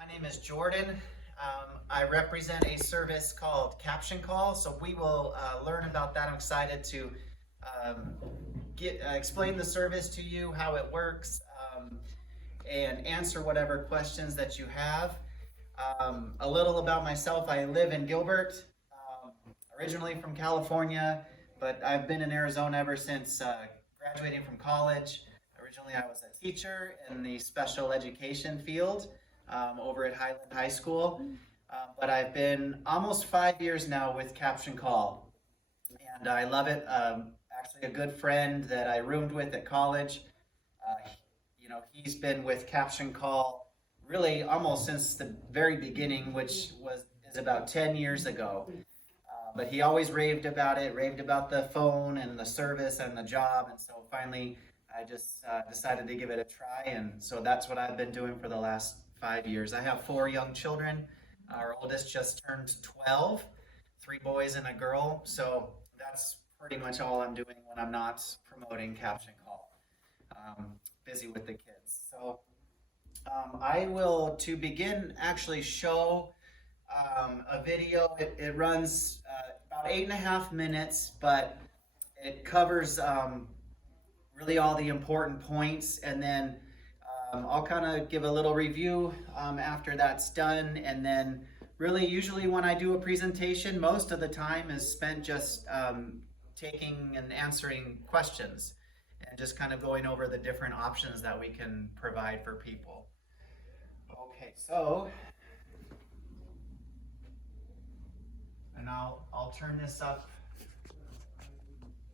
My name is Jordan. I represent a service called Caption Call, so we will learn about that. I'm excited to um, explain the service to you, how it works, and answer whatever questions that you have. A little about myself: I live in Gilbert, originally from California, but I've been in Arizona ever since graduating from college. Originally, I was a teacher in the special education field over at Highland High School, but I've been almost 5 years now with Caption Call, and I love it. Actually, a good friend that I roomed with at college, he's been with Caption Call really almost since the very beginning, which is about 10 years ago. But he always raved about it, raved about the phone and the service and the job. And so finally, I just decided to give it a try. And so that's what I've been doing for the last 5 years. I have 4 young children. Our oldest just turned 12, 3 boys and a girl. So that's pretty much all I'm doing when I'm not promoting Caption Call. Busy with the kids. So I will, to begin, actually show a video. It runs about 8.5 minutes, but it covers really all the important points, and then I'll kind of give a little review after that's done. And then really, usually when I do a presentation, most of the time is spent just taking and answering questions and just kind of going over the different options that we can provide for people. Okay, so and I'll turn this up.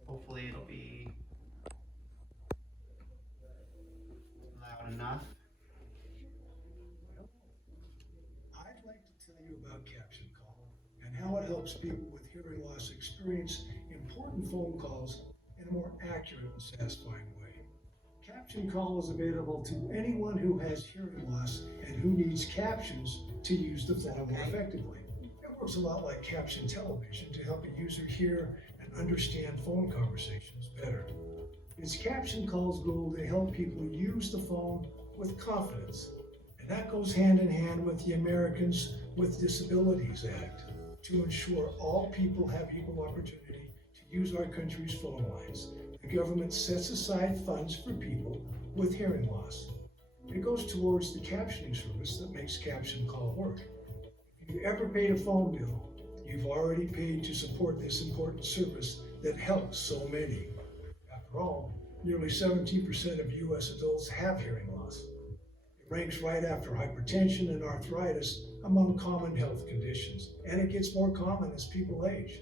Hopefully it'll be loud enough. I'd like to tell you about Caption Call and how it helps people with hearing loss experience important phone calls in a more accurate and satisfying way. Caption Call is available to anyone who has hearing loss and who needs captions to use the phone more effectively. It works a lot like Caption Television to help a user hear and understand phone conversations better. It's Caption Call's goal to help people use the phone with confidence, and that goes hand in hand with the Americans with Disabilities Act to ensure all people have equal opportunity to use our country's phone lines. The government sets aside funds for people with hearing loss. It goes towards the captioning service that makes Caption Call work. If you ever paid a phone bill, you've already paid to support this important service that helps so many. After all, nearly 17% of U.S. adults have hearing loss. It ranks right after hypertension and arthritis among common health conditions, and it gets more common as people age,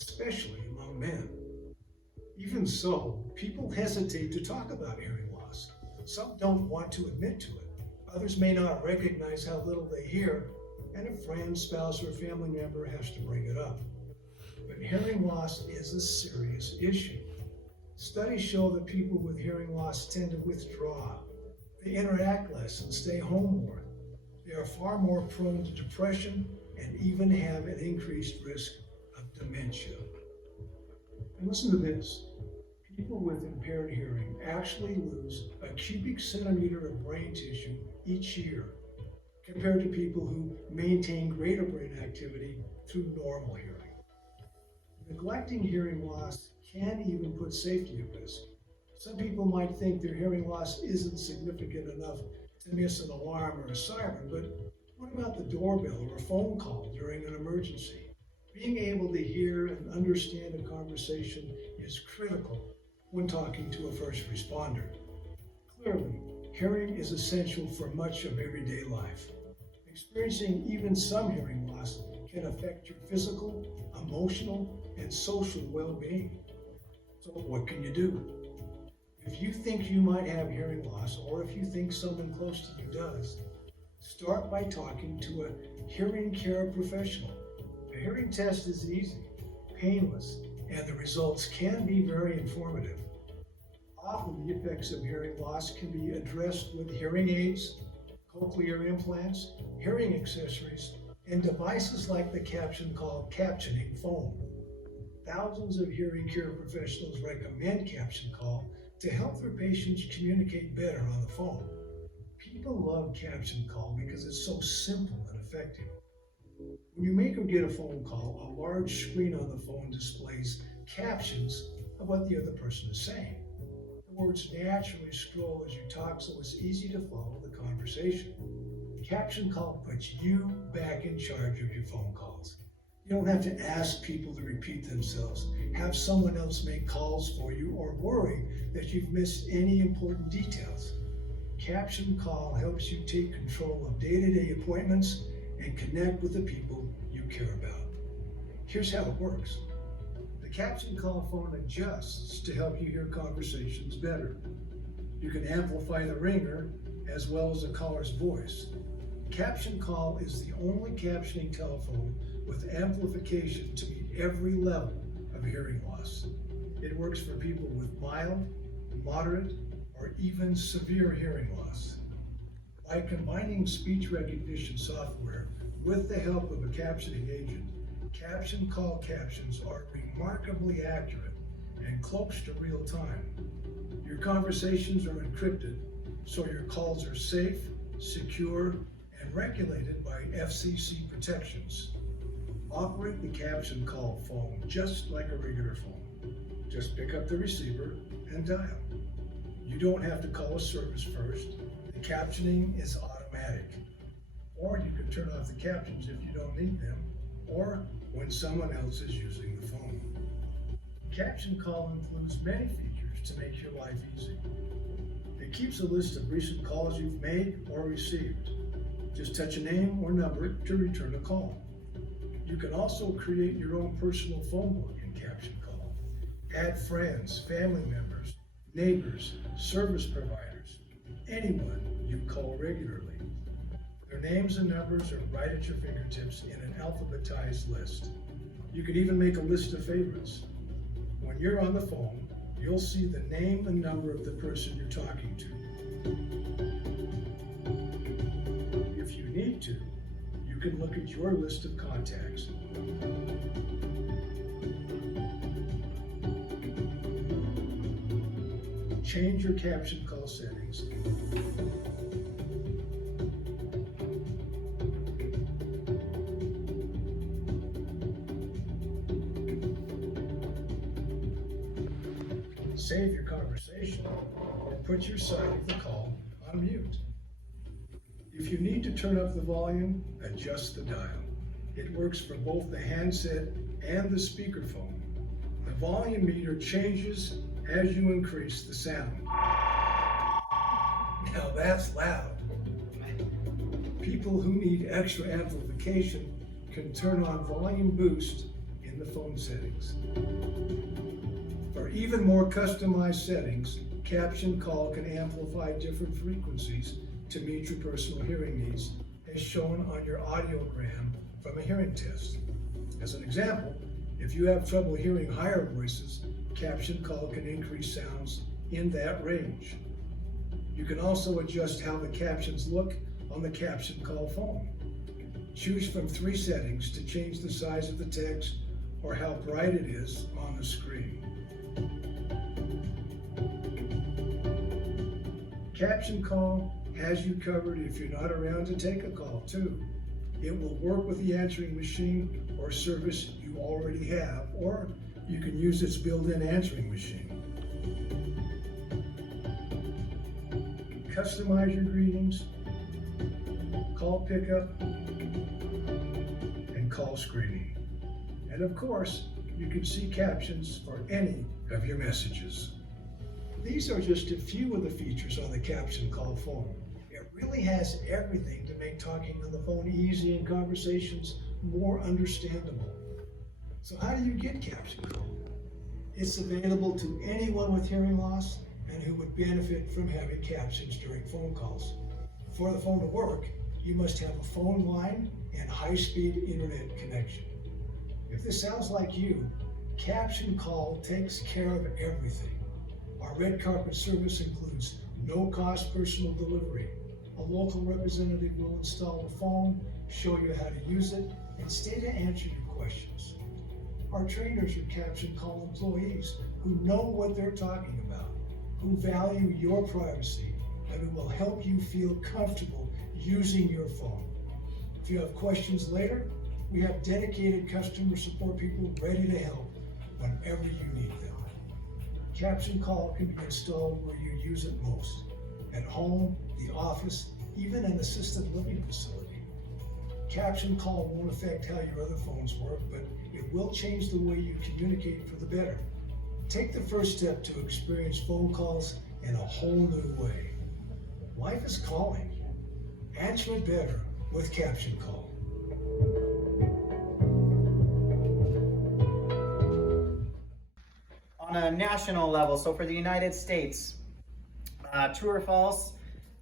especially among men. Even so, people hesitate to talk about hearing loss. Some don't want to admit to it. Others may not recognize how little they hear, and a friend, spouse, or family member has to bring it up. But hearing loss is a serious issue. Studies show that people with hearing loss tend to withdraw. They interact less and stay home more. They are far more prone to depression and even have an increased risk of dementia. And listen to this. People with impaired hearing actually lose a cubic centimeter of brain tissue each year compared to people who maintain greater brain activity through normal hearing. Neglecting hearing loss can even put safety at risk. Some people might think their hearing loss isn't significant enough to miss an alarm or a siren, but what about the doorbell or a phone call during an emergency? Being able to hear and understand a conversation is critical when talking to a first responder. Clearly, hearing is essential for much of everyday life. Experiencing even some hearing loss can affect your physical, emotional, and social well-being. So what can you do? If you think you might have hearing loss, or if you think someone close to you does, start by talking to a hearing care professional. A hearing test is easy, painless, and the results can be very informative. Often the effects of hearing loss can be addressed with hearing aids, cochlear implants, hearing accessories, and devices like the Caption Call Captioning phone. Thousands of hearing care professionals recommend Caption Call to help their patients communicate better on the phone. People love Caption Call because it's so simple and effective. When you make or get a phone call, a large screen on the phone displays captions of what the other person is saying. The words naturally scroll as you talk, so it's easy to follow the conversation. Caption Call puts you back in charge of your phone calls. You don't have to ask people to repeat themselves, have someone else make calls for you, or worry that you've missed any important details. Caption Call helps you take control of day-to-day appointments and connect with the people you care about. Here's how it works. The Caption Call phone adjusts to help you hear conversations better. You can amplify the ringer as well as the caller's voice. Caption Call is the only captioning telephone with amplification to meet every level of hearing loss. It works for people with mild, moderate, or even severe hearing loss. By combining speech recognition software with the help of a captioning agent, Caption Call captions are remarkably accurate and close to real time. Your conversations are encrypted, so your calls are safe, secure, and regulated by FCC protections. Operate the Caption Call phone just like a regular phone. Just pick up the receiver and dial. You don't have to call a service first. The captioning is automatic. Or you can turn off the captions if you don't need them, or when someone else is using the phone. Caption Call includes many features to make your life easy. It keeps a list of recent calls you've made or received. Just touch a name or number to return a call. You can also create your own personal phone book in Caption Call. Add friends, family members, neighbors, service providers, anyone you call regularly. Their names and numbers are right at your fingertips in an alphabetized list. You can even make a list of favorites. When you're on the phone, you'll see the name and number of the person you're talking to. If you need to, you can look at your list of contacts. Change your Caption Call settings. Save your conversation and put your side of the call on mute. If you need to turn up the volume, adjust the dial. It works for both the handset and the speakerphone. The volume meter changes as you increase the sound. Now that's loud. People who need extra amplification can turn on volume boost in the phone settings. For even more customized settings, Caption Call can amplify different frequencies to meet your personal hearing needs, as shown on your audiogram from a hearing test. As an example, if you have trouble hearing higher voices, Caption Call can increase sounds in that range. You can also adjust how the captions look on the Caption Call phone. Choose from 3 settings to change the size of the text or how bright it is on the screen. Caption Call has you covered if you're not around to take a call too. It will work with the answering machine or service you already have, or you can use its built-in answering machine. Customize your greetings, call pickup, and call screening. And of course, you can see captions for any of your messages. These are just a few of the features on the Caption Call phone. It really has everything to make talking on the phone easy and conversations more understandable. So how do you get Caption Call? It's available to anyone with hearing loss and who would benefit from having captions during phone calls. For the phone to work, you must have a phone line and high-speed internet connection. If this sounds like you, Caption Call takes care of everything. Our red carpet service includes no-cost personal delivery. A local representative will install the phone, show you how to use it, and stay to answer your questions. Our trainers are Caption Call employees who know what they're talking about, who value your privacy, and who will help you feel comfortable using your phone. If you have questions later, we have dedicated customer support people ready to help whenever you need them. Caption Call can be installed where you use it most, at home, the office, even an assisted living facility. Caption Call won't affect how your other phones work, but it will change the way you communicate for the better. Take the first step to experience phone calls in a whole new way. Life is calling. Answer it better with Caption Call. On a national level, so for the United States, true or false,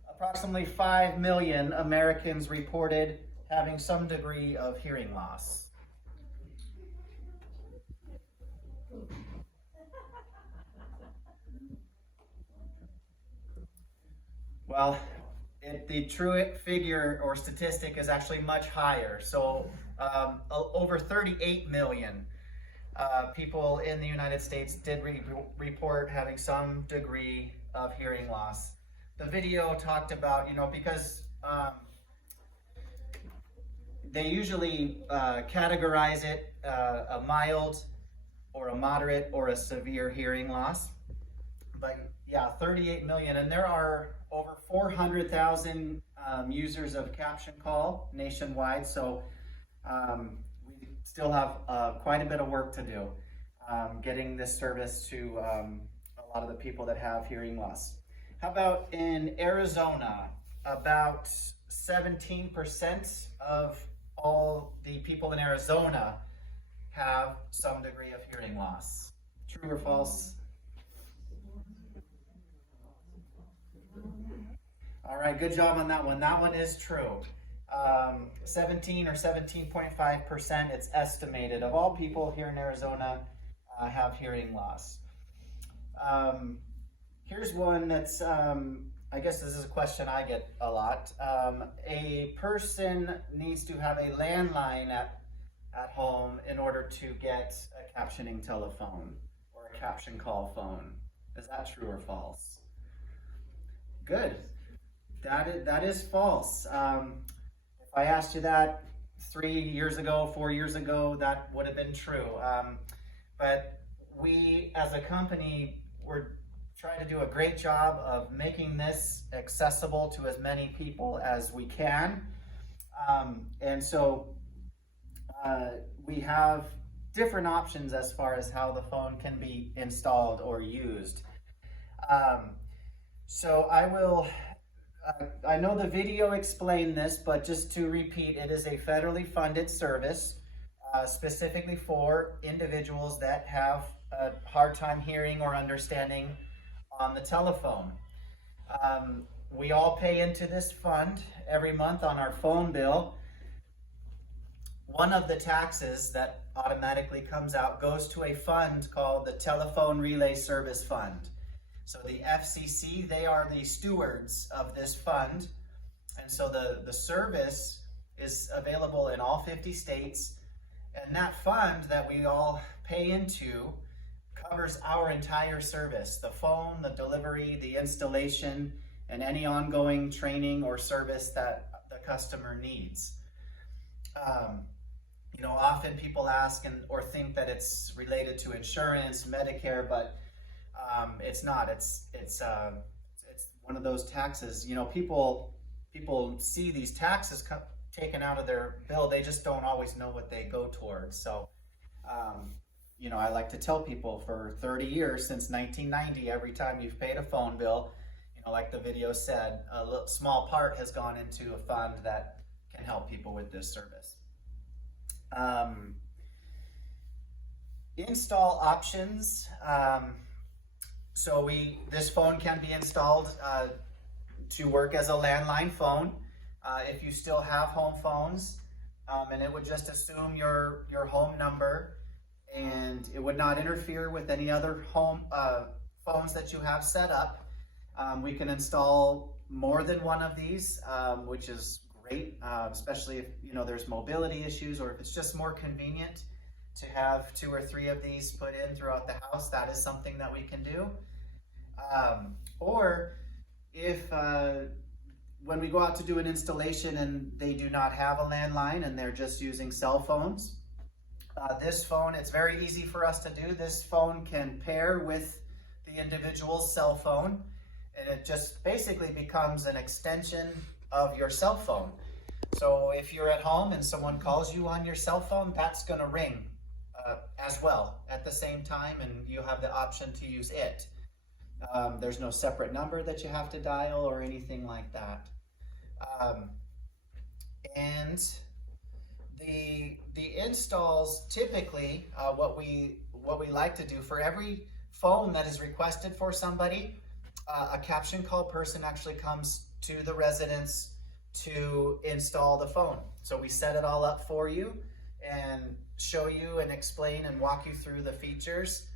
approximately 5 million Americans reported having some degree of hearing loss. Well, the true figure or statistic is actually much higher. So over 38 million people in the United States did report having some degree of hearing loss. The video talked about, because they usually categorize it a mild or a moderate or a severe hearing loss. But yeah, 38 million, and there are over 400,000 users of Caption Call nationwide, so we still have quite a bit of work to do getting this service to a lot of the people that have hearing loss. How about in Arizona? About 17% of all the people in Arizona have some degree of hearing loss. True or false? All right, good job on that one. That one is true. 17 or 17.5%, it's estimated, of all people here in Arizona have hearing loss. Here's one that's, I guess this is a question I get a lot. A person needs to have a landline at home in order to get a captioning telephone or a caption call phone. Is that true or false? Good. That is false. If I asked you that 3 years ago, 4 years ago, that would have been true. But we, as a company, we're trying to do a great job of making this accessible to as many people as we can. And so we have different options as far as how the phone can be installed or used. So I know the video explained this, but just to repeat, it is a federally funded service specifically for individuals that have a hard time hearing or understanding on the telephone. We all pay into this fund every month on our phone bill. One of the taxes that automatically comes out goes to a fund called the Telephone Relay Service Fund. So the FCC, they are the stewards of this fund. And so the service is available in all 50 states. And that fund that we all pay into covers our entire service, the phone, the delivery, the installation, and any ongoing training or service that the customer needs. Often people ask or think that it's related to insurance, Medicare, but it's not. It's one of those taxes. People see these taxes taken out of their bill. They just don't always know what they go towards. So, I like to tell people for 30 years, since 1990, every time you've paid a phone bill, like the video said, a small part has gone into a fund that can help people with this service. Install options. So this phone can be installed to work as a landline phone if you still have home phones, and it would just assume your home number, and it would not interfere with any other home phones that you have set up. We can install more than one of these, which is great, especially if there's mobility issues, or if it's just more convenient to have 2 or 3 of these put in throughout the house. That is something that we can do. Or if when we go out to do an installation and they do not have a landline and they're just using cell phones, this phone, it's very easy for us to do. This phone can pair with the individual's cell phone, and it just basically becomes an extension of your cell phone. So if you're at home and someone calls you on your cell phone, that's going to ring as well at the same time, and you have the option to use it. There's no separate number that you have to dial or anything like that. And the installs, typically what we like to do for every phone that is requested for somebody, a caption call person actually comes to the residence to install the phone. So we set it all up for you and show you and explain and walk you through the features,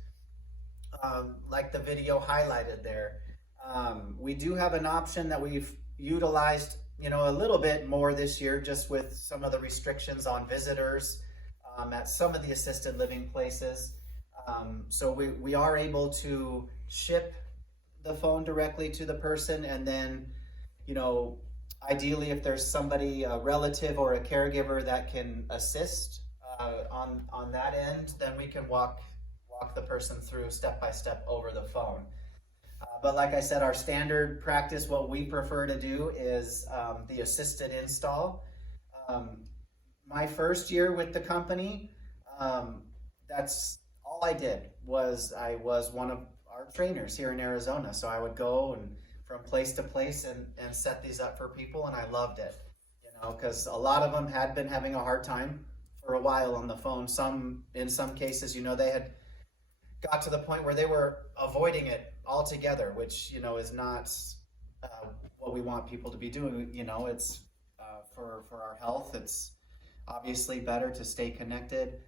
like the video highlighted there. We do have an option that we've utilized, a little bit more this year, just with some of the restrictions on visitors at some of the assisted living places. So we are able to ship the phone directly to the person, and then, ideally if there's somebody, a relative or a caregiver that can assist on that end, then we can walk the person through step by step over the phone. But like I said, our standard practice, what we prefer to do is the assisted install. My first year with the company, that's all I did. I was one of our trainers here in Arizona. So I would go and from place to place and set these up for people, and I loved it, because a lot of them had been having a hard time for a while on the phone. In some cases, they had got to the point where they were avoiding it altogether, which, is not what we want people to be doing. It's for our health. It's obviously better to stay connected.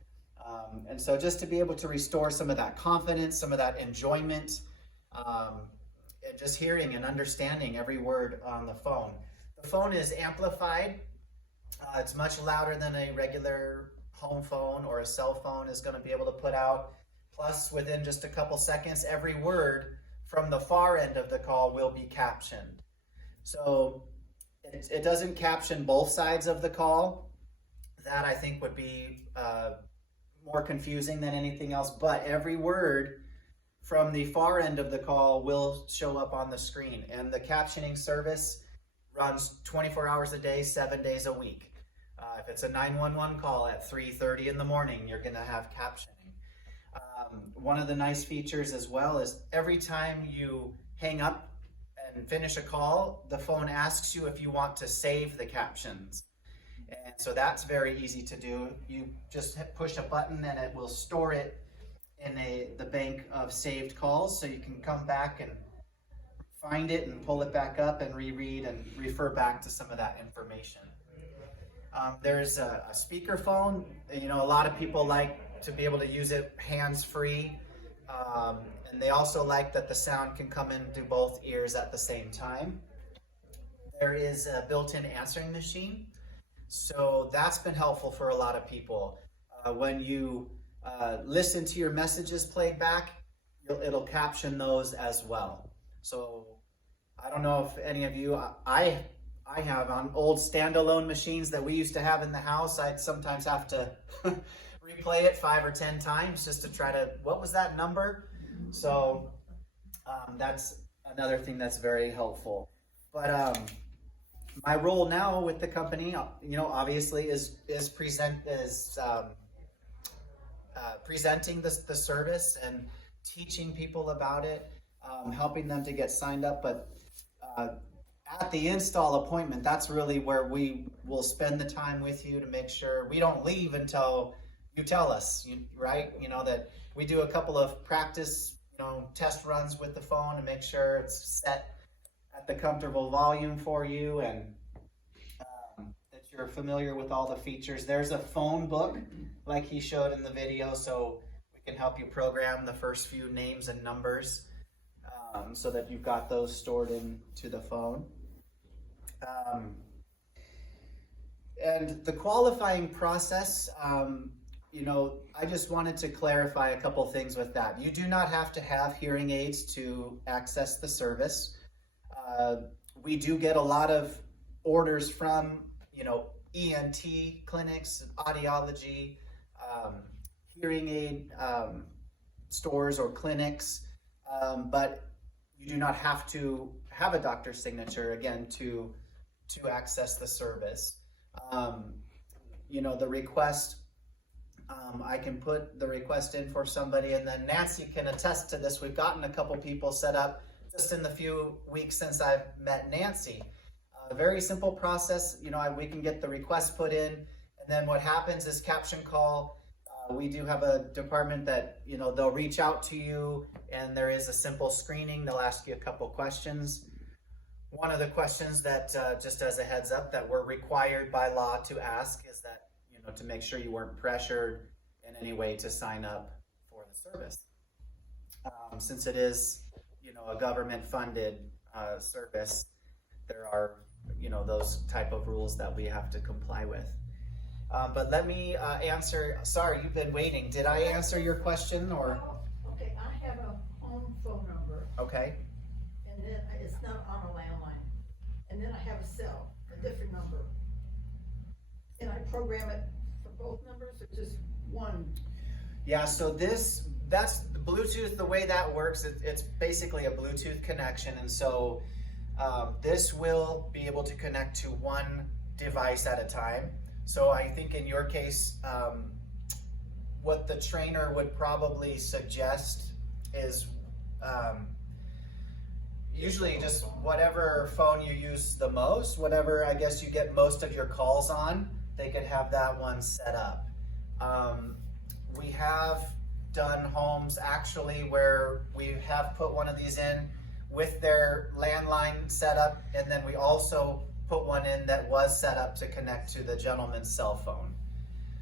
And so just to be able to restore some of that confidence, some of that enjoyment, and just hearing and understanding every word on the phone. The phone is amplified. It's much louder than a regular home phone or a cell phone is going to be able to put out. Plus, within just a couple seconds, every word from the far end of the call will be captioned. So it doesn't caption both sides of the call. That, I think, would be more confusing than anything else, but every word from the far end of the call will show up on the screen. And the captioning service runs 24 hours a day, 7 days a week. If it's a 911 call at 3:30 in the morning, you're going to have captioning. One of the nice features as well is every time you hang up and finish a call, the phone asks you if you want to save the captions. And so that's very easy to do. You just push a button and it will store it in the bank of saved calls, so you can come back and find it and pull it back up and reread and refer back to some of that information. There's a speakerphone. A lot of people like to be able to use it hands-free, and they also like that the sound can come into both ears at the same time. There is a built-in answering machine, so that's been helpful for a lot of people. When you listen to your messages played back, it'll caption those as well. So I don't know if any of you, I have on old standalone machines that we used to have in the house. I'd sometimes have to replay it 5 or 10 times just to try to, what was that number? So that's another thing that's very helpful. But my role now with the company, obviously is presenting the service and teaching people about it, helping them to get signed up. But at the install appointment, that's really where we will spend the time with you to make sure we don't leave until you tell us, right? That we do a couple of practice, test runs with the phone and make sure it's set at the comfortable volume for you, and that you're familiar with all the features. There's a phone book like he showed in the video, so we can help you program the first few names and numbers so that you've got those stored into the phone. And the qualifying process, I just wanted to clarify a couple things with that. You do not have to have hearing aids to access the service. We do get a lot of orders from, ENT clinics, audiology, hearing aid stores or clinics, but you do not have to have a doctor's signature, again, to access the service. The request, I can put the request in for somebody, and then Nancy can attest to this. We've gotten a couple people set up just in the few weeks since I've met Nancy. A very simple process. We can get the request put in, and then what happens is Caption Call. We do have a department that, they'll reach out to you, and there is a simple screening. They'll ask you a couple questions. One of the questions that, just as a heads up, that we're required by law to ask is that, to make sure you weren't pressured in any way to sign up for the service. Since it is, a government-funded service, there are, those type of rules that we have to comply with. But let me answer. Sorry, you've been waiting. Did I answer your question or? Okay, I have a home phone number, Okay. and then it's not on a landline. And then I have a different number. And I program it for both numbers or just one? Yeah, so that's the Bluetooth. The way that works, it's basically a Bluetooth connection. And so this will be able to connect to one device at a time. So I think in your case, what the trainer would probably suggest is usually just whatever phone you use the most, whatever I guess you get most of your calls on, they could have that one set up. We have done homes actually where we have put one of these in with their landline setup, and then we also put one in that was set up to connect to the gentleman's cell phone.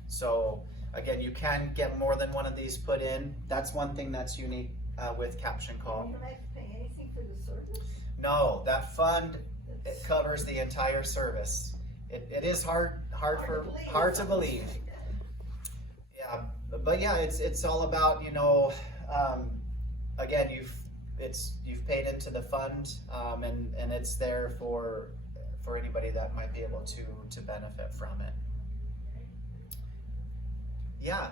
So again, you can get more than one of these put in. That's one thing that's unique with Caption Call. You don't have to pay anything for the service? No, that fund, it covers the entire service. It is hard to believe. Yeah, but yeah, it's all about, again, you've paid into the fund, and it's there for anybody that might be able to benefit from it. Yeah.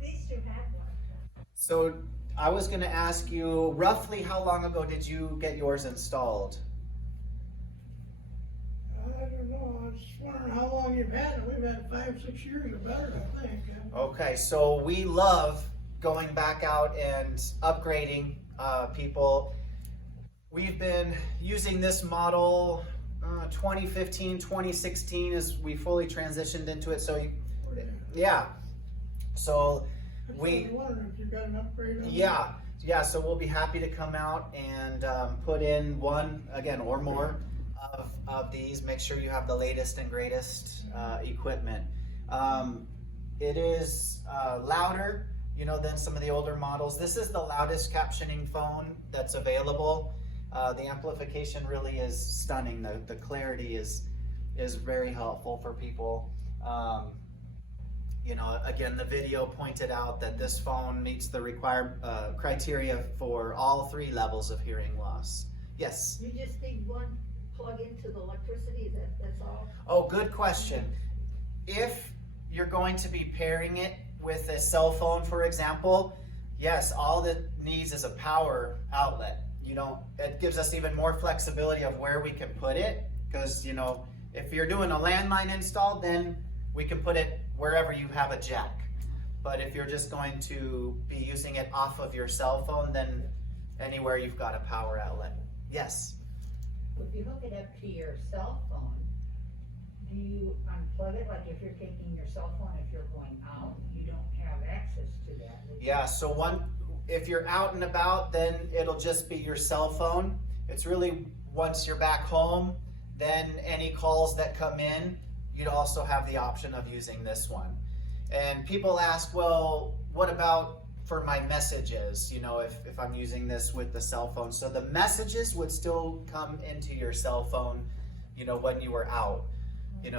These two have one. So I was going to ask you, roughly how long ago did you get yours installed? I don't know. I was just wondering how long you've had it. We've had 5-6 years or better, I think. Okay, so we love going back out and upgrading people. We've been using this model 2015, 2016 as we fully transitioned into it. So yeah, so we wondering if you got an upgrade on yeah. So we'll be happy to come out and put in one again or more of these. Make sure you have the latest and greatest equipment. It is louder, than some of the older models. This is the loudest captioning phone that's available. The amplification really is stunning. The clarity is very helpful for people. Again, the video pointed out that this phone meets the required criteria for all 3 levels of hearing loss. Yes? You just need one plug into the electricity, that's all? Oh, good question. If you're going to be pairing it with a cell phone, for example, yes, all it needs is a power outlet. It gives us even more flexibility of where we can put it, because, if you're doing a landline install, then we can put it wherever you have a jack. But if you're just going to be using it off of your cell phone, then anywhere you've got a power outlet. Yes? If you hook it up to your cell phone, do you unplug it? Like if you're taking your cell phone, if you're going out, you don't have access to that. Yeah, so if you're out and about, then it'll just be your cell phone. It's really once you're back home, then any calls that come in, you'd also have the option of using this one. And people ask, well, what about for my messages, if I'm using this with the cell phone? So the messages would still come into your cell phone, when you were out.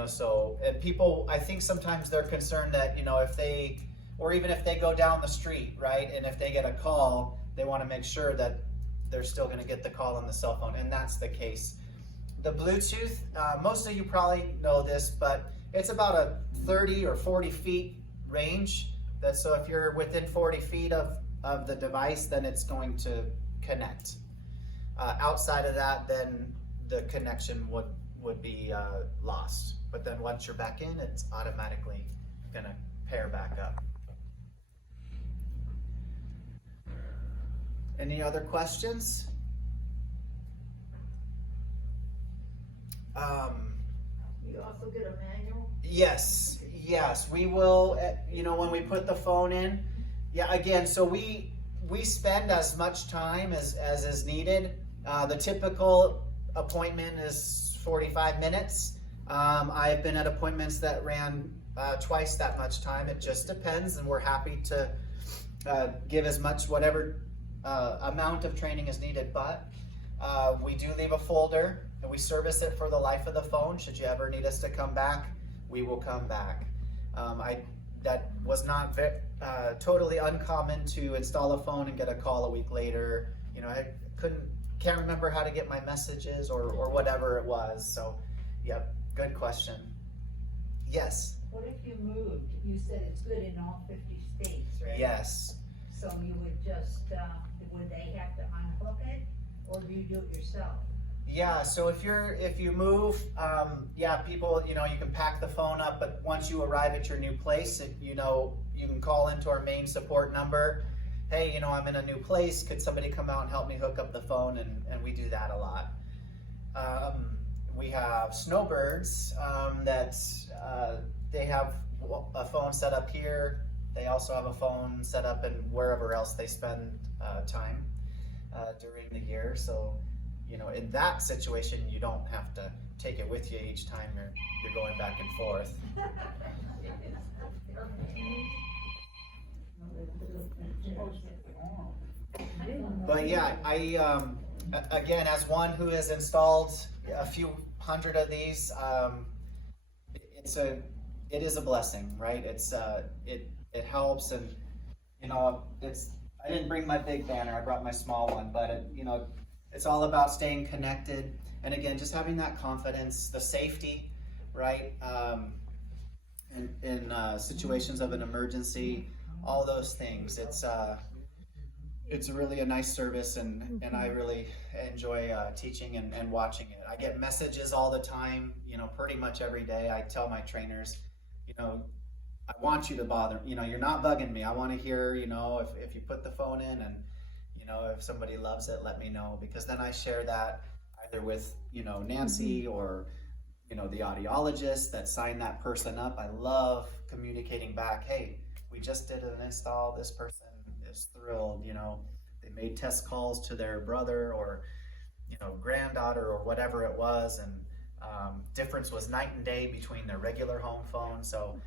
So, and people, I think sometimes they're concerned that, even if they go down the street, right, and if they get a call, they want to make sure that they're still going to get the call on the cell phone, and that's the case. the Bluetooth, most of you probably know this, but it's about a 30 or 40 feet range. So if you're within 40 feet of the device, then it's going to connect. Outside of that, then the connection would be lost. But then once you're back in, it's automatically gonna pair back up. Any other questions? You also get a manual? Yes, we will, when we put the phone in. Yeah, again, so we spend as much time as is needed. The typical appointment is 45 minutes. I've been at appointments that ran twice that much time. It just depends, and we're happy to give as much, whatever amount of training is needed, but we do leave a folder and we service it for the life of the phone. Should you ever need us to come back, we will come back. That was not totally uncommon to install a phone and get a call a week later. I can't remember how to get my messages or whatever it was. So, yep, good question. Yes. What if you moved? You said it's good in all 50 states, right? Yes. So you would just, would they have to unhook it, or do you do it yourself? Yeah, so if you move, people, you can pack the phone up, but once you arrive at your new place, you can call into our main support number. Hey, I'm in a new place. Could somebody come out and help me hook up the phone? And we do that a lot. We have snowbirds that they have a phone set up here. They also have a phone set up in wherever else they spend time during the year. So, in that situation, you don't have to take it with you each time you're going back and forth. But yeah, I again, as one who has installed a few hundred of these, it is a blessing, right? It helps, and I didn't bring my big banner. I brought my small one, but it's all about staying connected, and again, just having that confidence, the safety, right? In situations of an emergency, all those things. It's really a nice service, and I really enjoy teaching and watching it. I get messages all the time, pretty much every day. I tell my trainers, I want you to bother, you're not bugging me. I want to hear, if you put the phone in, and, if somebody loves it, let me know, because then I share that either with, Nancy or, the audiologist that signed that person up. I love communicating back, hey, we just did an install. This person is thrilled, they made test calls to their brother or, granddaughter or whatever it was. And difference was night and day between their regular home phone. So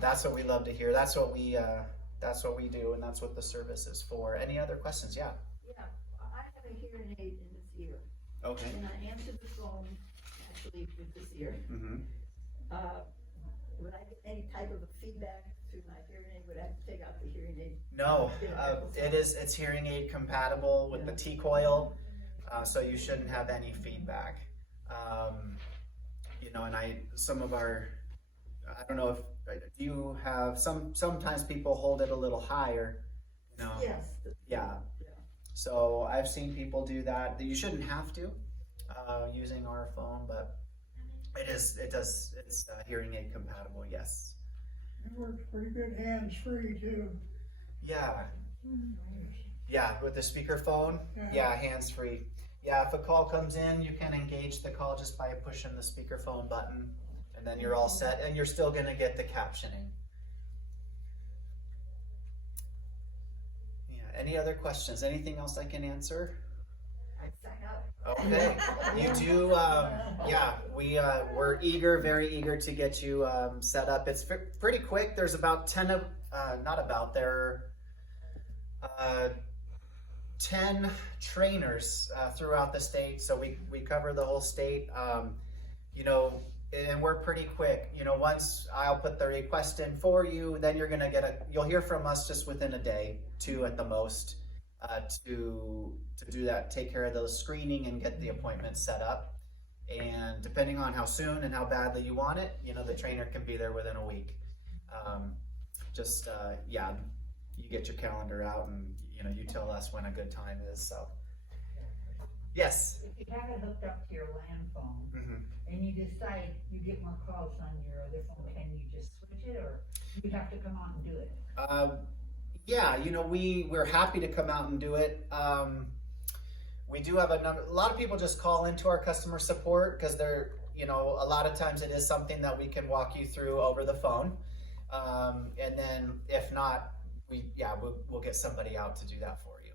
that's what we love to hear. That's what we do, and that's what the service is for. Any other questions? Yeah. Yeah, I have a hearing aid in this ear. Okay. And I answer the phone actually with this ear. Mm-hmm. Would I get any type of a feedback through my hearing aid? Would I have to take out the hearing aid? No, it's hearing aid compatible with the T-coil, so you shouldn't have any feedback. And some of our, I don't know if, do you have, sometimes people hold it a little higher, Yes. Yeah. So I've seen people do that. You shouldn't have to, using our phone, but it's hearing aid compatible, yes. It works pretty good hands-free too. Yeah. Yeah, with the speakerphone, Yeah. hands-free. Yeah, if a call comes in, you can engage the call just by pushing the speakerphone button, and then you're all set, and you're still gonna get the captioning. Yeah, any other questions? Anything else I can answer? I sign up. Okay, you do, we're very eager to get you set up. It's pretty quick. There's about 10 trainers throughout the state, so we cover the whole state, and we're pretty quick. Once I'll put the request in for you, then you'll hear from us just within a day, 2 at the most, to do that, take care of the screening and get the appointment set up. And depending on how soon and how badly you want it, you know, the trainer can be there within a week. Yeah, you get your calendar out and, you know, you tell us when a good time is, so. Yes. If you have it hooked up to your land phone, Mhm. and you decide you get more calls on your other phone, can you just switch it, or you have to come out and do it? Yeah, you know, we're happy to come out and do it. We do have a lot of people just call into our customer support because they're, you know, a lot of times it is something that we can walk you through over the phone. And then if not, we'll get somebody out to do that for you.